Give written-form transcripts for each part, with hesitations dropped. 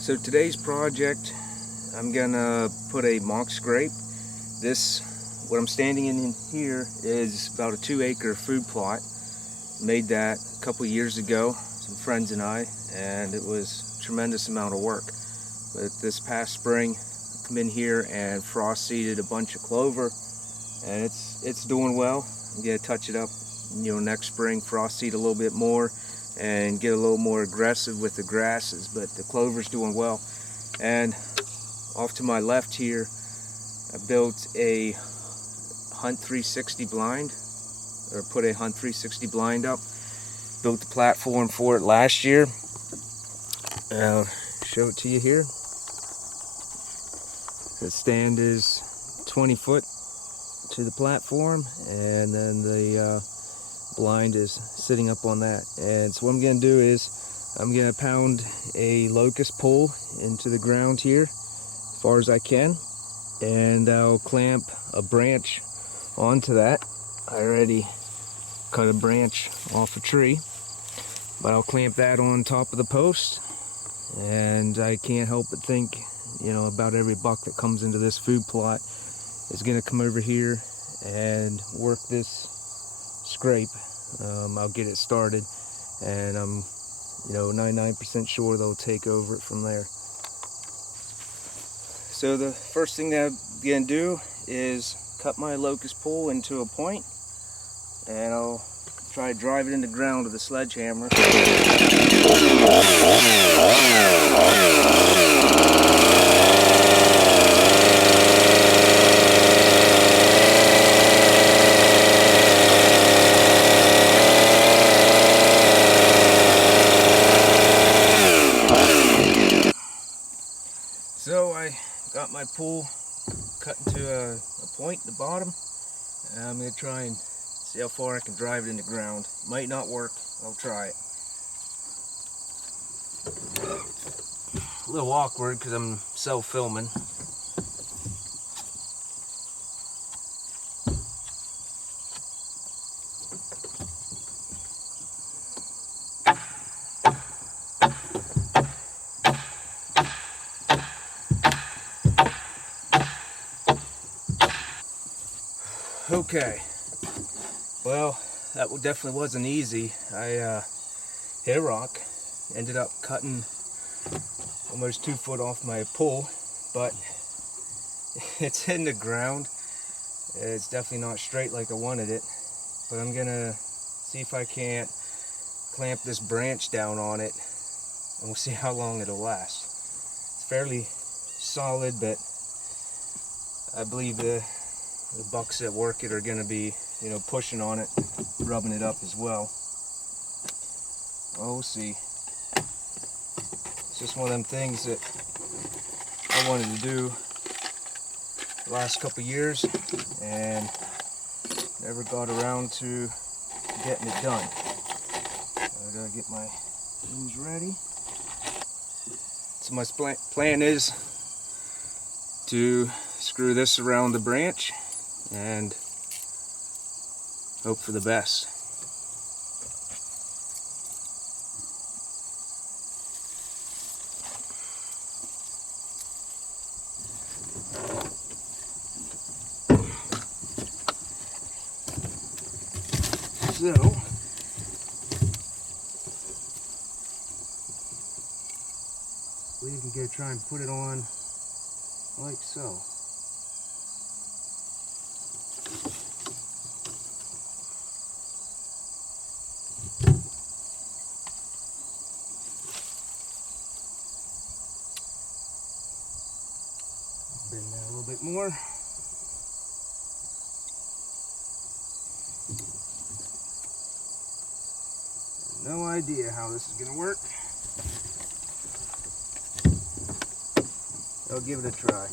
So today's project, I'm gonna put a mock scrape. What I'm standing in here is about a 2-acre food plot. Made that a couple years ago, some friends and I, and it was a tremendous amount of work. But this past spring, I come in here and frost seeded a bunch of clover, and it's doing well. I'm gonna touch it up, next spring, frost seed a little bit more, and get a little more aggressive with the grasses. But the clover's doing well. And off to my left here, I built a Hunt 360 blind, or put a Hunt 360 blind up. Built the platform for it last year. I'll show it to you here. The stand is 20 foot to the platform, and then the blind is sitting up on that. And so what I'm going to do is I'm going to pound a locust pole into the ground here as far as I can, and I'll clamp a branch onto that. I already cut a branch off a tree, but I'll clamp that on top of the post. And I can't help but think, about every buck that comes into this food plot is going to come over here and work this scrape. I'll get it started, and I'm 99% sure they'll take over it from there. So the first thing that I'm going to do is cut my locust pole into a point, and I'll try to drive it in the ground with a sledgehammer. So I got my pole cut into a point at the bottom, and I'm going to try and see how far I can drive it in the ground. Might not work, I'll try it. A little awkward because I'm self-filming. Okay, well, that definitely wasn't easy. I hit a rock, ended up cutting almost 2 foot off my pole, but it's in the ground. It's definitely not straight like I wanted it, but I'm gonna see if I can't clamp this branch down on it, and we'll see how long it'll last. It's fairly solid, but I believe the bucks that work it are going to be, pushing on it, rubbing it up as well. We'll see. It's just one of them things that I wanted to do the last couple years and never got around to getting it done. I gotta get my tools ready. So my plan is to screw this around the branch and hope for the best. So we can go try and put it on like so. Bend that a little bit more. No idea how this is going to work. I'll give it a try.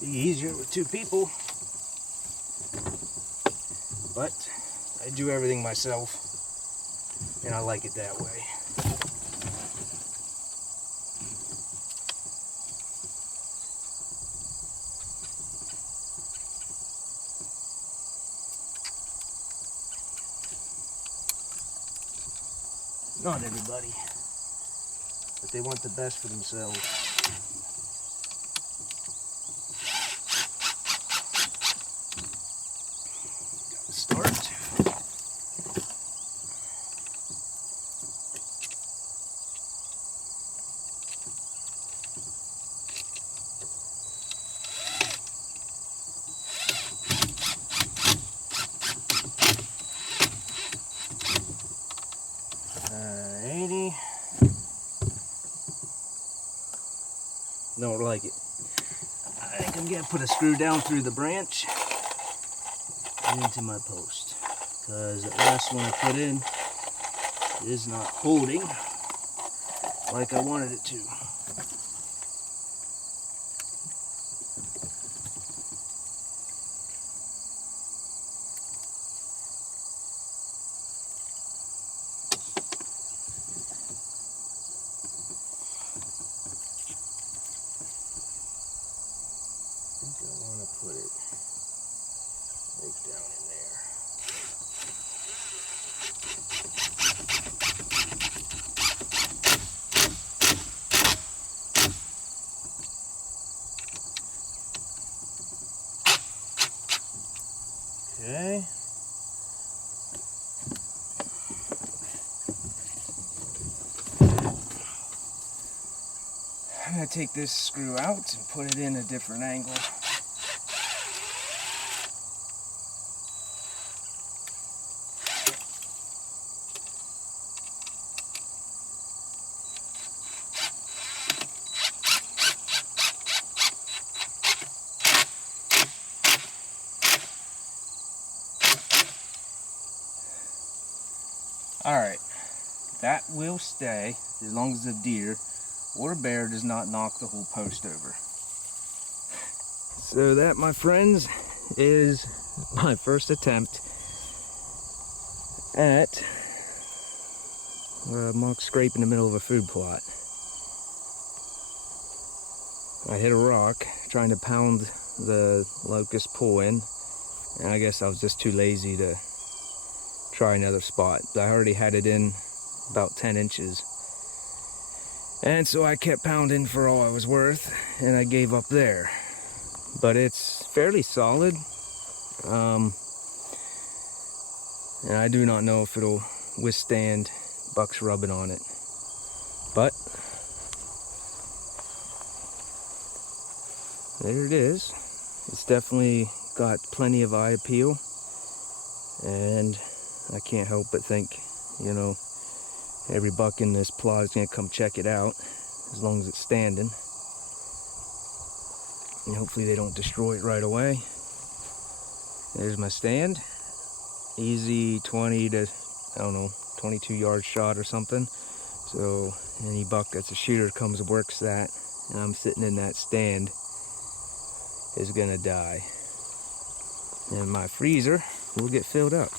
Be easier with 2 people, but I do everything myself, and I like it that way. Not everybody, but they want the best for themselves. Start. Alrighty. Don't like it. I think I'm gonna put a screw down through the branch and into my post, because the last one I put in is not holding like I wanted it to. I think I want to put it right down in there. Okay. I'm going to take this screw out and put it in a different angle. Alright, that will stay as long as the deer or a bear does not knock the whole post over. So that, my friends, is my first attempt at a mock scrape in the middle of a food plot. I hit a rock trying to pound the locust pull in, and I guess I was just too lazy to try another spot. I already had it in about 10 inches. And so I kept pounding for all I was worth, and I gave up there. But it's fairly solid. And I do not know if it'll withstand bucks rubbing on it. But there it is. It's definitely got plenty of eye appeal. And I can't help but think, you know, every buck in this plot is going to come check it out, as long as it's standing. And hopefully they don't destroy it right away. There's my stand. Easy 20 to, I don't know, 22 yard shot or something. So any buck that's a shooter comes and works that, and I'm sitting in that stand, is going to die. And my freezer will get filled up.